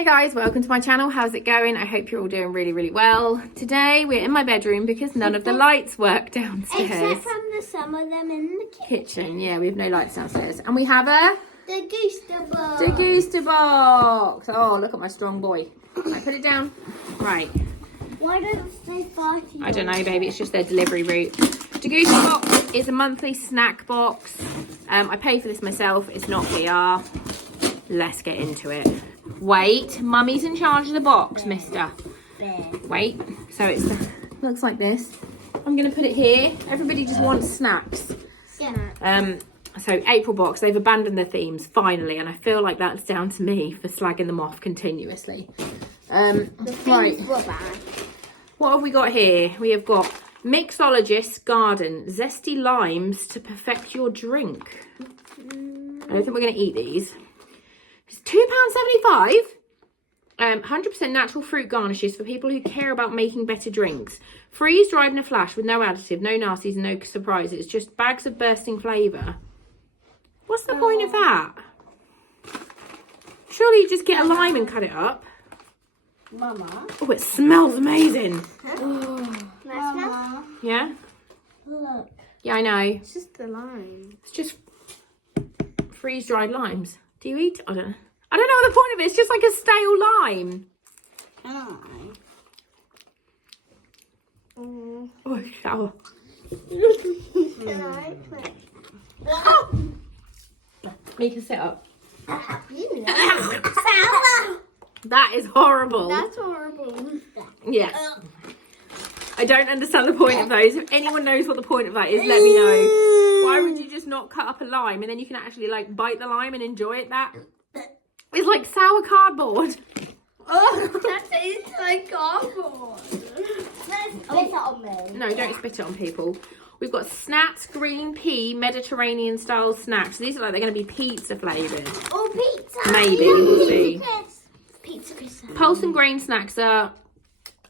Hey guys, welcome to my channel. How's it going? I hope you're all doing really well. Today we're in my bedroom because none of the lights work downstairs. Except from some of them in the kitchen. Yeah, we have no lights downstairs. And we have a Degustabox. Degustabox. Oh, look at my strong boy. I put it down. Right. Why don't it say 30? I don't know, baby. It's just their delivery route. Degustabox is a monthly snack box. I pay for this myself. It's not PR. Let's get into it. Wait, Mummy's in charge of the box, mister. Wait, so it looks like this. I'm going to put it here. Everybody just wants snacks. So April box, they've abandoned their themes, finally. And I feel like that's down to me for slagging them off continuously. Right. What have we got here? We have got Mixologist's Garden, zesty limes to perfect your drink. I don't think we're going to eat these. It's £2.75. 100% natural fruit garnishes for people who care about making better drinks. Freeze dried in a flash with no additive, no nasties, no surprises. Just bags of bursting flavour. What's the point of that? Surely you just get a lime and cut it up. Mama. Oh, it smells amazing. Mama. Yeah? Look. Yeah, I know. It's just the lime. It's just freeze dried limes. Do you eat? I don't know. I don't know what the point of it is. It's just like a stale lime. Oh, it's sour. Need to sit up. That is horrible. That's horrible. Yeah. I don't understand the point of those. If anyone knows what the point of that is, let me know. Why would you just not cut up a lime and then you can actually like bite the lime and enjoy it? That is like sour cardboard. Oh, that tastes like cardboard. Spit it on me. No, don't spit it on people. We've got Snats green pea Mediterranean style snacks. These are like they're going to be pizza flavoured. Oh, pizza. Maybe, we'll see. Pizza. Pulse and grain snacks are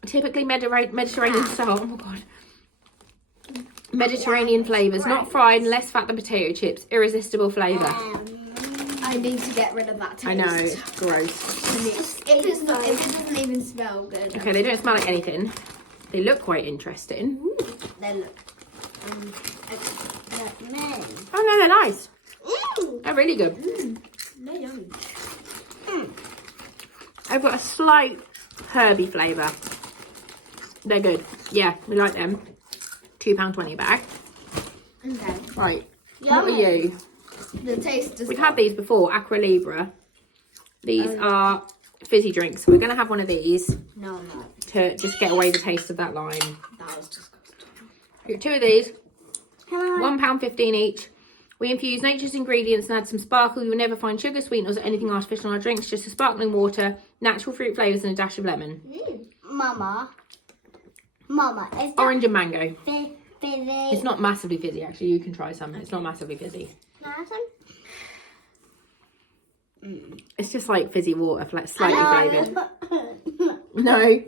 typically Mediterranean style. Oh my god. Mediterranean flavours, not fried, less fat than potato chips. Irresistible flavour. I need to get rid of that taste. I know, it's gross. It doesn't even smell good. Okay, they don't smell like anything. They look quite interesting. Ooh, they look like men. Oh no, they're nice. They're really good. They're yummy. I've got a slight herby flavour. They're good. Yeah, we like them. £2.20 a bag. Okay. Right. Yummy. What are you? The taste is. We've had these before, Aqua Libra. These are fizzy drinks. So we're going to have one of these. No, I'm not. To just get away the taste of that lime. That was disgusting. Get 2 of these. Can I? £1.15 each. We infuse nature's ingredients and add some sparkle. You will never find sugar, sweeteners, or anything artificial in our drinks. Just a sparkling water, natural fruit flavours, and a dash of lemon. Mama, is that Orange and mango. fizzy? It's not massively fizzy, actually. You can try some. It's not massively fizzy. It's just like fizzy water, slightly flavoured. No.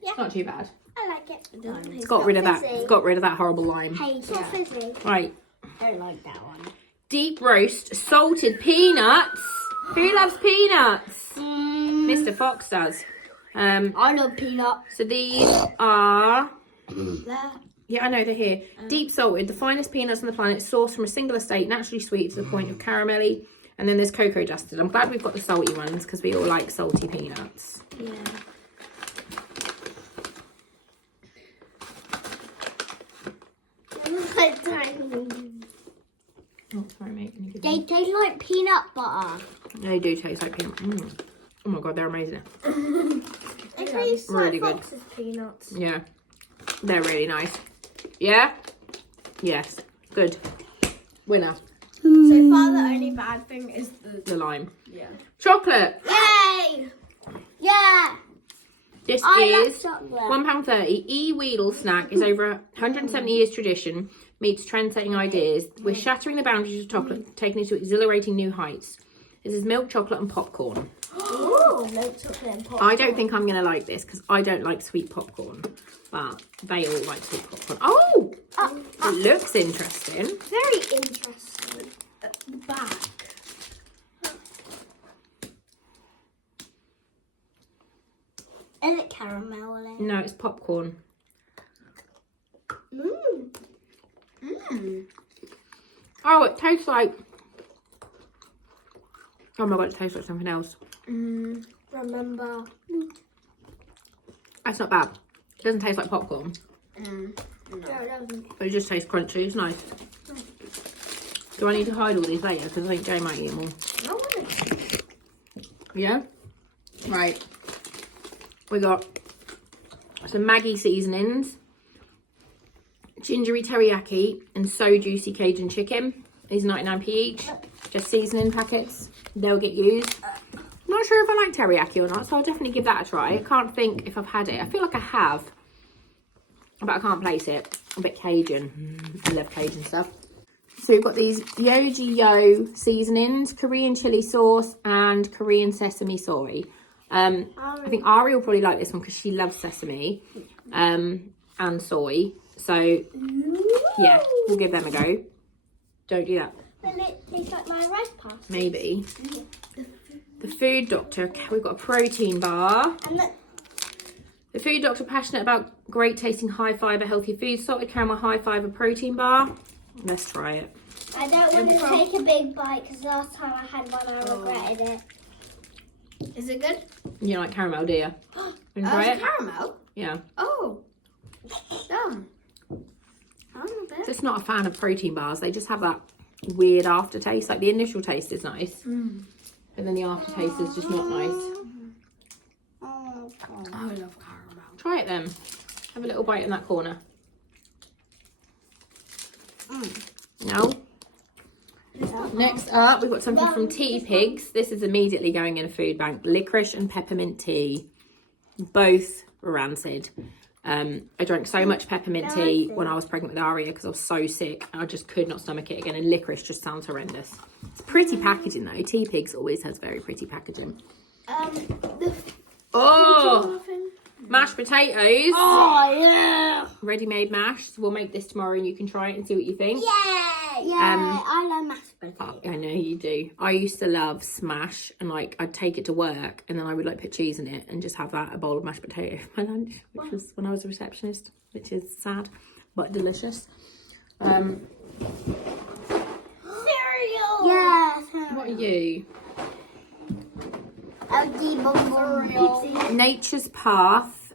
Yeah. Not too bad. I like it. It's got rid of that. It's got rid of that horrible lime. Hey, it's not fizzy. Right. I don't like that one. Deep roast salted peanuts. Who loves peanuts? Mr. Fox does. I love peanuts. So these are... Yeah, I know, they're here. Deep salted, the finest peanuts on the planet, sourced from a single estate, naturally sweet to the point of caramelly. And then there's cocoa dusted. I'm glad we've got the salty ones because we all like salty peanuts. Yeah. Oh, sorry, mate. They taste like peanut butter. They do taste like peanut. Oh my god, they're amazing. It tastes Really like good. Fox's peanuts. Yeah, they're really nice. Yeah? Yes. Good. Winner. So far, the only bad thing is The lime. Yeah. Chocolate. Yay! Yeah! This I is like chocolate. £1.30. E-Weedle snack is over 170 years tradition, meets trend-setting ideas. We're shattering the boundaries of chocolate, taking it to exhilarating new heights. This is milk chocolate and popcorn. Ooh, milk chocolate and popcorn. I don't think I'm going to like this because I don't like sweet popcorn. But they all like sweet popcorn. Oh! It looks interesting. Very interesting. The back. Is it caramel? No, it's popcorn. Oh, it tastes like... Oh my god, it tastes like something else. Remember. That's not bad. It doesn't taste like popcorn. No, it doesn't. But it just tastes crunchy. It's nice. Do I need to hide all these later? Because I think Jay might eat them all. I want it. Yeah? Right. We got some Maggi seasonings, gingery teriyaki, and so juicy Cajun chicken. These are 99p each. Just seasoning packets. They'll get used. Not sure if I like teriyaki or not, so I'll definitely give that a try. I can't think if I've had it. I feel like I have, but I can't place it. A bit Cajun. I love Cajun stuff. So we've got these Yo seasonings, Korean chili sauce, and Korean sesame soy. I think Ari will probably like this one because she loves sesame and soy. So, yeah, we'll give them a go. Don't do that. Will it taste like my rice pasta? Maybe. The Food Doctor, we've got a protein bar. And The Food Doctor, passionate about great tasting, high fibre, healthy food. Salted caramel high fibre protein bar. Let's try it. I don't want to take a big bite because last time I had one I regretted it. Is it good? You like caramel, do you? You try it? Caramel? Yeah. Oh. Yum. I'm a bit. Just not a fan of protein bars. They just have that weird aftertaste. Like the initial taste is nice, but then the aftertaste is just not nice. I love caramel. Try it then. Have a little bite in that corner. No. Next up, we've got something from Tea Pigs. This is immediately going in a food bank. Licorice and peppermint tea. Both were rancid. I drank so much peppermint tea when I was pregnant with Aria because I was so sick. I just could not stomach it again. And licorice just sounds horrendous. It's pretty packaging though. Tea Pigs always has very pretty packaging. Mashed potatoes. Oh yeah. Ready-made mash. So we'll make this tomorrow and you can try it and see what you think. Yeah. I love mashed potatoes. I know you do. I used to love smash and like I'd take it to work and then I would like put cheese in it and just have that, a bowl of mashed potato for my lunch, which was when I was a receptionist, which is sad but delicious. Cereal. Yes. What are you? Nature's Path,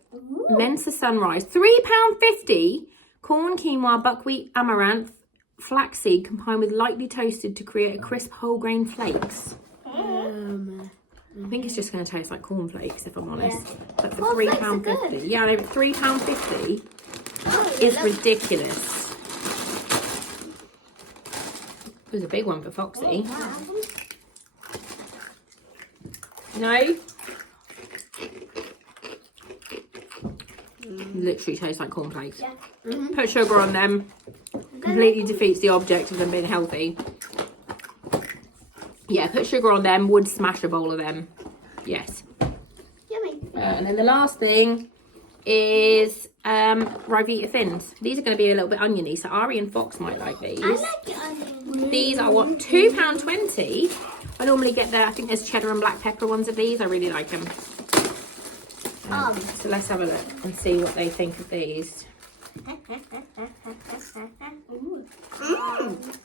Mensa Sunrise, £3.50. Corn, quinoa, buckwheat, amaranth, flaxseed combined with lightly toasted to create a crisp whole grain flakes. I think it's just going to taste like cornflakes if I'm honest. But for £3.50, yeah, no, £3.50 is ridiculous. It was a big one for Foxy. No. Literally tastes like cornflakes. Yeah. Put sugar on them. Completely defeats the object of them being healthy. Yeah, put sugar on them. Would smash a bowl of them. Yes. Yummy. And then the last thing is Rivita Thins. These are going to be a little bit oniony, so Ari and Fox might like these. I like the onion. These are what, £2.20. I normally get I think there's cheddar and black pepper ones of these. I really like them. So let's have a look and see what they think of these.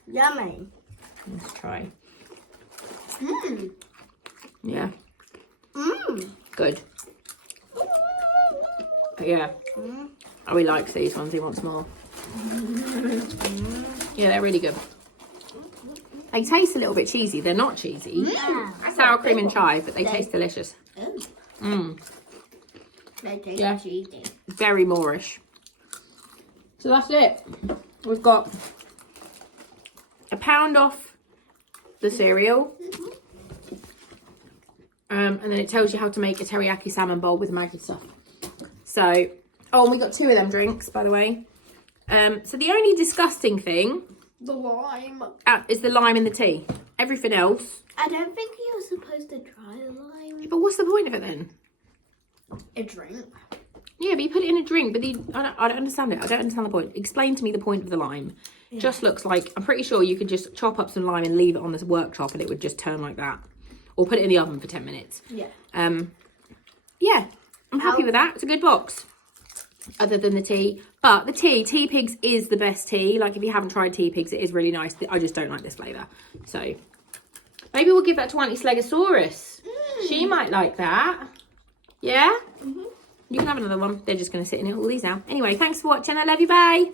Yummy. Let's try. Yeah. Good. But yeah. Oh, he likes these ones. He wants more. Yeah, they're really good. They taste a little bit cheesy. They're not cheesy. Sour cream and chive, but they taste delicious. They taste cheesy. Very Moorish. So that's it. We've got £1 off the cereal. And then it tells you how to make a teriyaki salmon bowl with Maggi stuff. So, oh, and we got 2 of them drinks, by the way. So the only disgusting thing... The lime. is the lime in the tea. Everything else... I don't think you're supposed to try the lime. Yeah, but what's the point of it then? A drink. Yeah, but you put it in a drink, but I don't understand it. I don't understand the point. Explain to me the point of the lime. Yeah. Just looks like... I'm pretty sure you could just chop up some lime and leave it on this worktop and it would just turn like that. Or put it in the oven for 10 minutes. Yeah. Yeah. I'm happy with that. It's a good box. Other than the tea. But the tea Pigs is the best tea. Like, if you haven't tried Tea Pigs, it is really nice. I just don't like this flavour. So, maybe we'll give that to Auntie Slegosaurus. She might like that. Yeah? You can have another one. They're just going to sit in all these now. Anyway, thanks for watching. I love you. Bye.